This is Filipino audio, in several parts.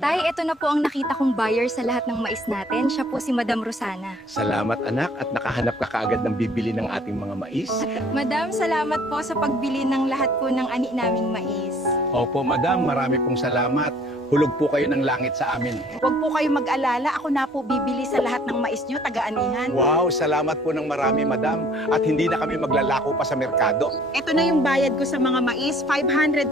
Tay, ito na po ang nakita kong buyer sa lahat ng mais natin. Siya po si Madam Rosana. Salamat anak at nakahanap ka kaagad ng bibili ng ating mga mais. Madam, salamat po sa pagbili ng lahat po ng ani naming mais. Opo madam, marami pong salamat. Hulog po kayo ng langit sa amin. Huwag po kayo mag-alala, ako na po bibili sa lahat ng mais nyo, taga-anihan. Wow, salamat po ng marami madam. At hindi na kami maglalako pa sa merkado. Ito na yung bayad ko sa mga mais, 500,000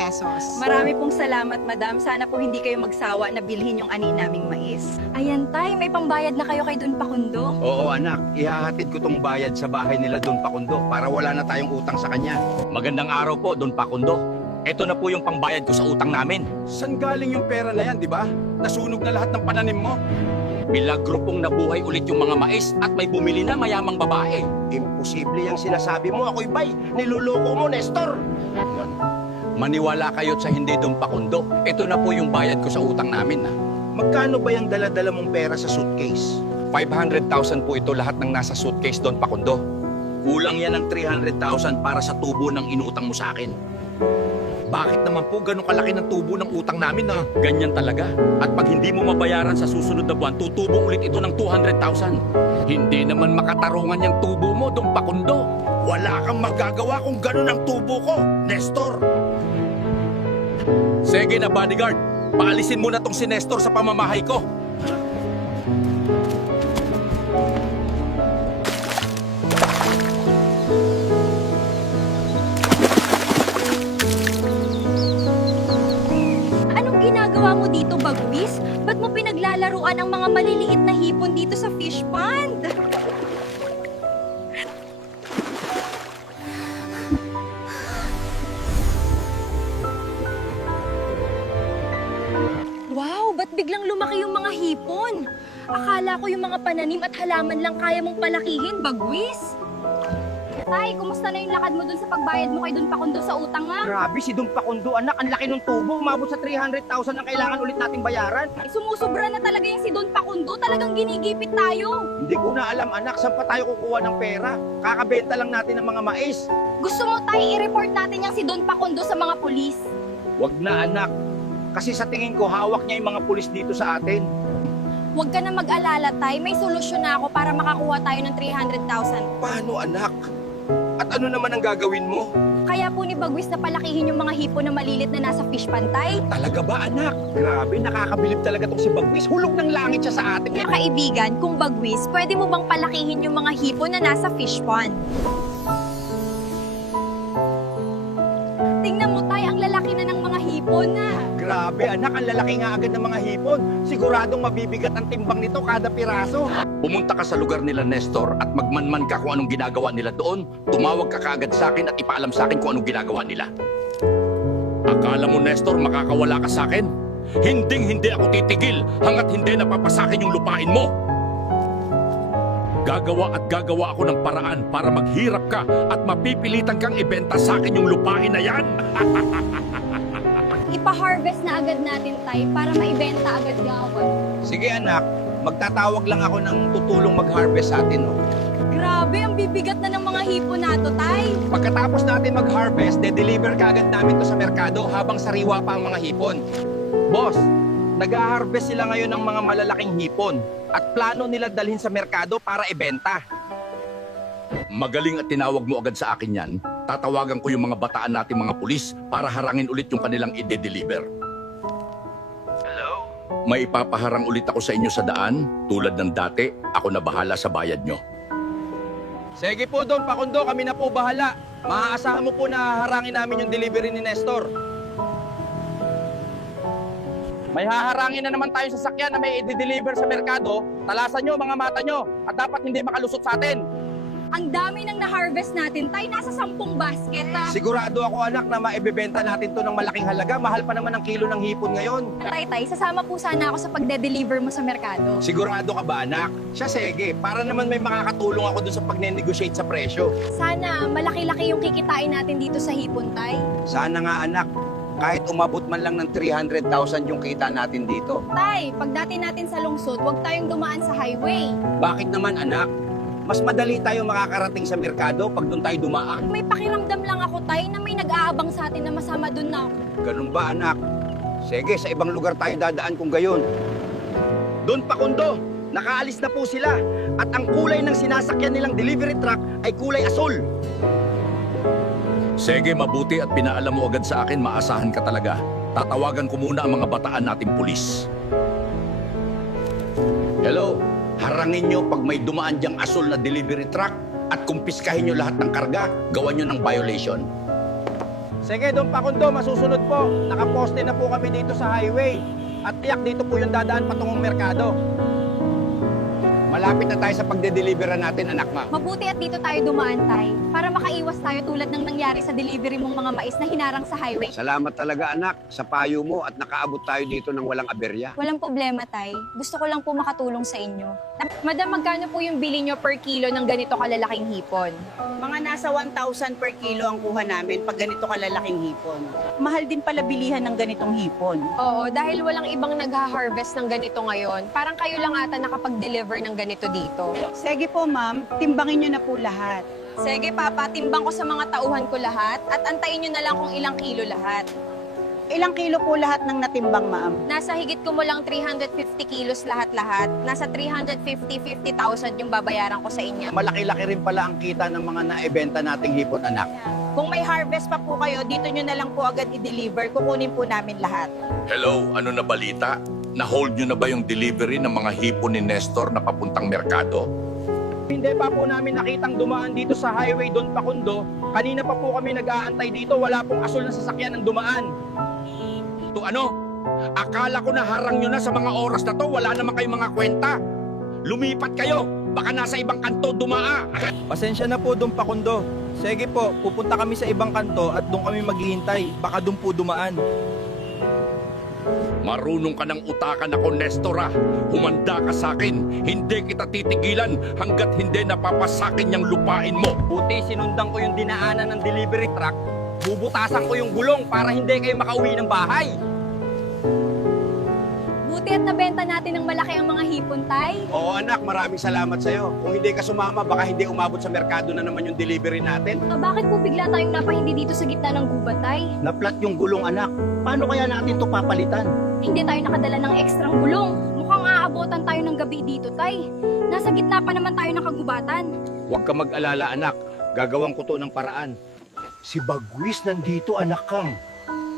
pesos. Marami pong salamat, Madam. Sana po hindi kayo magsawa na bilhin yung ani naming mais. Ayan, Tay, may pambayad na kayo kay Don Pakundo. Oo anak, ihahatid ko tong bayad sa bahay nila Don Pakundo para wala na tayong utang sa kanya. Magandang araw po, Don Pakundo. Ito na po yung pangbayad ko sa utang namin. Saan galing yung pera na yan, di ba? Nasunog na lahat ng pananim mo. Milagro pong nabuhay ulit yung mga mais at may bumili na mayamang babae. Imposible yung sinasabi mo. Ako'y bay. Niluloko mo, Nestor. Maniwala kayo't sa hindi, Don Pakundo. Ito na po yung bayad ko sa utang namin. Magkano ba yung dala-dala mong pera sa suitcase? 500,000 po ito lahat ng nasa suitcase, Don Pakundo. Kulang yan ng 300,000 para sa tubo ng inutang mo sa akin. Bakit naman po ganun kalaki ng tubo ng utang namin na? Ganyan talaga. At pag hindi mo mabayaran sa susunod na buwan, tutubo ulit ito ng 200,000. Hindi naman makatarungan yung tubo mo, Don Pakundo. Wala kang magagawa kung ganun ang tubo ko, Nestor. Sige na, bodyguard. Paalisin mo na tong si Nestor sa pamamahay ko. Anong ginagawa mo dito, Bagwis? Ba't mo pinaglalaruan ang mga maliliit na hipon dito sa fish pond? Wow, ba't biglang lumaki yung mga hipon? Akala ko yung mga pananim at halaman lang kaya mong palakihin, Bagwis. Tay, kumusta na yung lakad mo dun sa pagbayad mo kay Don Pakundo sa utang nga? Grabe, si Don Pakundo, anak, ang laki ng tubo. Umabot sa 300,000 ang kailangan ulit nating bayaran. Sumusubra na talaga yung si Don Pakundo. Talagang ginigipit tayo. Hindi ko na alam, anak, saan pa tayo kukuha ng pera? Kakabenta lang natin ng mga mais. Gusto mo tayo i-report natin yung si Don Pakundo sa mga pulis? Wag na, anak. Kasi sa tingin ko, hawak niya yung mga pulis dito sa atin. Huwag ka na mag-alala, Tay. May solusyon na ako para makakuha tayo ng 300,000. Paano anak? At ano naman ang gagawin mo? Kaya po ni Bagwis na palakihin yung mga hipon na malilit na nasa fish pond, Tay. Talaga ba anak? Grabe, nakakabilib talaga tong si Bagwis. Hulog ng langit siya sa atin. Kaya kaibigan, kung Bagwis, pwede mo bang palakihin yung mga hipon na nasa fish pond? Tingnan mo, Tay, ang lalaki na ng mga hipon na. Grabe, anak, ang lalaki nga agad ng mga hipon. Siguradong mabibigat ang timbang nito kada piraso. Pumunta ka sa lugar nila, Nestor, at magmanman ka kung anong ginagawa nila doon. Tumawag ka kaagad sa akin at ipaalam sa akin kung anong ginagawa nila. Akala mo, Nestor, makakawala ka sa akin? Hinding-hindi ako titigil hanggat hindi napapasakin yung lupain mo. Gagawa at gagawa ako ng paraan para maghirap ka at mapipilitan kang ibenta sa akin yung lupain na yan. Ipa-harvest na agad natin, Tay, para maibenta agad gawad. Sige, anak, magtatawag lang ako ng tutulong mag-harvest sa atin. Oh. Grabe, ang bibigat na ng mga hipon nato, Tay. Pagkatapos natin mag-harvest, de-deliver kaagad namin to sa merkado habang sariwa pa ang mga hipon. Boss, nag-harvest sila ngayon ng mga malalaking hipon at plano nila dalhin sa merkado para ibenta. Magaling at tinawag mo agad sa akin yan. Tatawagan ko yung mga bataan nating mga pulis para harangin ulit yung kanilang ide-deliver. Hello? May ipapaharang ulit ako sa inyo sa daan. Tulad ng dati, ako na bahala sa bayad nyo. Sige po, Don Pakundo, kami na po bahala. Maaasahan mo po na harangin namin yung delivery ni Nestor. May haharangin na naman tayo sa sakyan na may i-deliver sa merkado. Talasan nyo mga mata nyo at dapat hindi makalusot sa atin. Ang dami nang na-harvest natin, Tay. Nasa 10 basket, ah. Sigurado ako, anak, na maibebenta natin to ng malaking halaga. Mahal pa naman ang kilo ng hipon ngayon. Tay, sasama po sana ako sa pagde-deliver mo sa merkado. Sigurado ka ba, anak? Siya, sige. Para naman may makakatulong ako dun sa pagne-negotiate sa presyo. Sana malaki-laki yung kikitain natin dito sa hipon, Tay. Sana nga, anak. Kahit umabot man lang ng 300,000 yung kita natin dito. Tay, pagdating natin sa lungsod, huwag tayong dumaan sa highway. Bakit naman, anak? Mas madali tayo makakarating sa merkado pag doon tayo dumaan. May pakiramdam lang ako, Tay, na may nag-aabang sa atin na masama dun na. Ganun ba, anak? Sige, sa ibang lugar tayo dadaan kung gayon. Doon Pakundo, nakaalis na po sila. At ang kulay ng sinasakyan nilang delivery truck ay kulay asul. Sige, mabuti at pinaalam mo agad sa akin, maasahan ka talaga. Tatawagan ko muna ang mga bataan nating pulis. Hello, harangin nyo pag may dumaan diyang asul na delivery truck at kumpiskahin nyo lahat ng karga, gawan nyo ng violation. Sige, Don Pakundo, masusunod po. Nakaposte na po kami dito sa highway. At tiyak dito po yung dadaan patungong merkado. Malapit na tayo sa pagde-deliveran natin, anak ma. Mabuti at dito tayo dumaan, Tay. Para makaiwas tayo tulad ng nangyari sa delivery mong mga mais na hinarang sa highway. Salamat talaga, anak, sa payo mo at nakaabot tayo dito ng walang aberya. Walang problema, Tay. Gusto ko lang po makatulong sa inyo. Madam, magkano po yung bili nyo per kilo ng ganito kalalaking hipon? Mga nasa 1,000 per kilo ang kuha namin pag ganito kalalaking hipon. Mahal din pala bilihan ng ganitong hipon. Oo, dahil walang ibang nagha-harvest ng ganito ngayon, parang kayo lang ata nakapag-deliver ng ganito dito. Sige po ma'am, timbangin nyo na po lahat. Sige, Papa, timbang ko sa mga tauhan ko lahat at antayin nyo na lang kung ilang kilo lahat. Ilang kilo po lahat ng natimbang ma'am? Nasa higit ko mo lang 350 kilos lahat-lahat. Nasa 350,000 yung babayaran ko sa inyo. Malaki-laki rin pala ang kita ng mga naibenta nating hipon, anak. Kung may harvest pa po kayo, dito nyo na lang po agad i-deliver. Kukunin po namin lahat. Hello, ano na balita? Na-hold nyo na ba yung delivery ng mga hipon ni Nestor na papuntang merkado? Hindi pa po namin nakitang dumaan dito sa highway Don Pakundo. Kanina pa po kami nag-aantay dito. Wala pong asul na sasakyan ng dumaan. To ano? Akala ko na harang nyo na sa mga oras na to, wala naman kayong mga kwenta. Lumipat kayo, baka nasa ibang kanto dumaa. Pasensya na po, Don Pakundo. Sige po, pupunta kami sa ibang kanto at doon kami maghihintay. Baka doon po dumaan. Marunong ka ng utakan ako, Nestor ah. Humanda ka sa akin. Hindi kita titigilan hanggat hindi napapasakin yung lupain mo. Buti sinundan ko yung dinaanan ng delivery truck. Bubutasan ko yung gulong para hindi kayo makauwi ng bahay. Buti at nabenta natin ng malaki ang mga hipon, Tay. Oo, anak, maraming salamat sa'yo. Kung hindi ka sumama, baka hindi umabot sa merkado na naman yung delivery natin. Bakit po bigla tayong napahindi dito sa gitna ng gubat, Tay? Naplat yung gulong, anak. Paano kaya natin to papalitan? Hindi tayo nakadala ng ekstrang gulong. Mukhang aabotan tayo ng gabi dito, Tay. Nasa gitna pa naman tayo ng kagubatan. Huwag ka mag-alala, anak. Gagawin ko to ng paraan. Si Bagwis nandito, anak kang.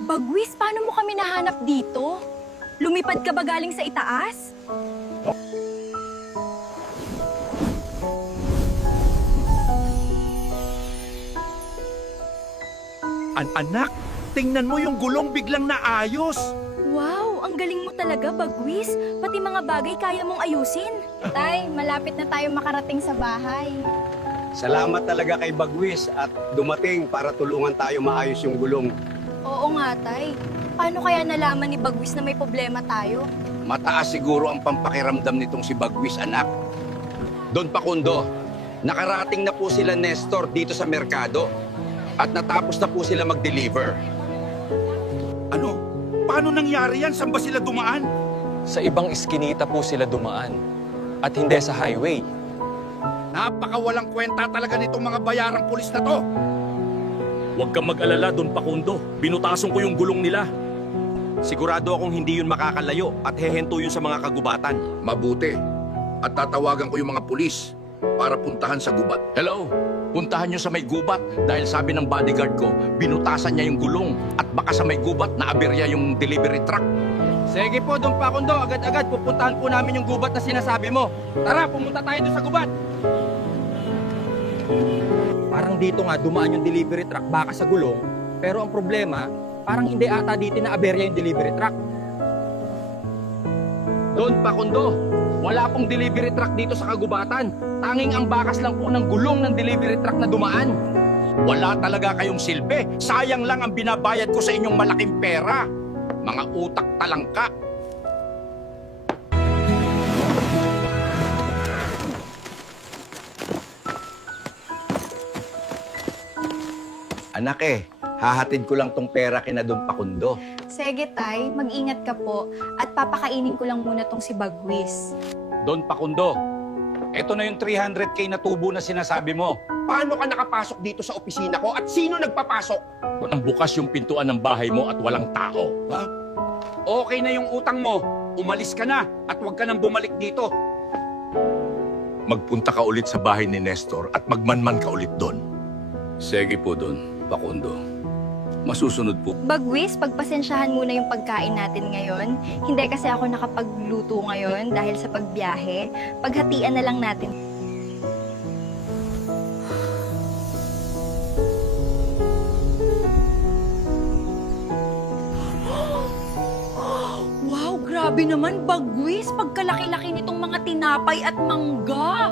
Bagwis, paano mo kami nahanap dito? Lumipad ka ba galing sa itaas? Anak, tingnan mo yung gulong biglang naayos. Wow, ang galing mo talaga, Bagwis. Pati mga bagay kaya mong ayusin. Tay, malapit na tayo makarating sa bahay. Salamat talaga kay Bagwis at dumating para tulungan tayo maayos yung gulong. Oo nga, Tay. Paano kaya nalaman ni Bagwis na may problema tayo? Mataas siguro ang pampakiramdam nitong si Bagwis, anak. Don Pakundo, nakarating na po sila Nestor dito sa merkado at natapos na po sila mag-deliver. Ano? Paano nangyari yan? Saan ba sila dumaan? Sa ibang iskinita po sila dumaan at hindi sa highway. Napakawalang kwenta talaga nitong mga bayarang pulis na to. Huwag kang mag-alala, Don Pakundo. Binutason ko yung gulong nila. Sigurado akong hindi yun makakalayo at hehento yun sa mga kagubatan. Mabuti. At tatawagan ko yung mga pulis para puntahan sa gubat. Hello? Puntahan nyo sa may gubat dahil sabi ng bodyguard ko, binutasan niya yung gulong at baka sa may gubat naaberya yung delivery truck. Sige po, Don Pakundo. Agad-agad pupuntahan po namin yung gubat na sinasabi mo. Tara, pumunta tayo doon sa gubat. Parang dito nga dumaan yung delivery truck baka sa gulong. Pero ang problema, parang hindi ata dito na aberya yung delivery truck. Don Pakundo, wala pong delivery truck dito sa kagubatan. Tanging ang bakas lang po ng gulong ng delivery truck na dumaan. Wala talaga kayong silbi. Sayang lang ang binabayad ko sa inyong malaking pera. Mga utak talangka. Anak hahatid ko lang tong pera kina Don Pakundo. Sige, Tay. Mag-ingat ka po. At papakainin ko lang muna tong si Bagwis. Don Pakundo, eto na yung 300K na tubo na sinasabi mo. Paano ka nakapasok dito sa opisina ko at sino nagpapasok? Nang bukas yung pintuan ng bahay mo at walang tao. Ha? Okay na yung utang mo. Umalis ka na at huwag ka nang bumalik dito. Magpunta ka ulit sa bahay ni Nestor at magmanman ka ulit doon. Sige po doon, Pakundo. Masusunod po. Bagwis, pagpasensyahan muna yung pagkain natin ngayon. Hindi kasi ako nakapagluto ngayon dahil sa pagbiyahe. Paghatian na lang natin. Wow, grabe naman, Bagwis. Pagkalaki-laki nitong mga tinapay at mangga.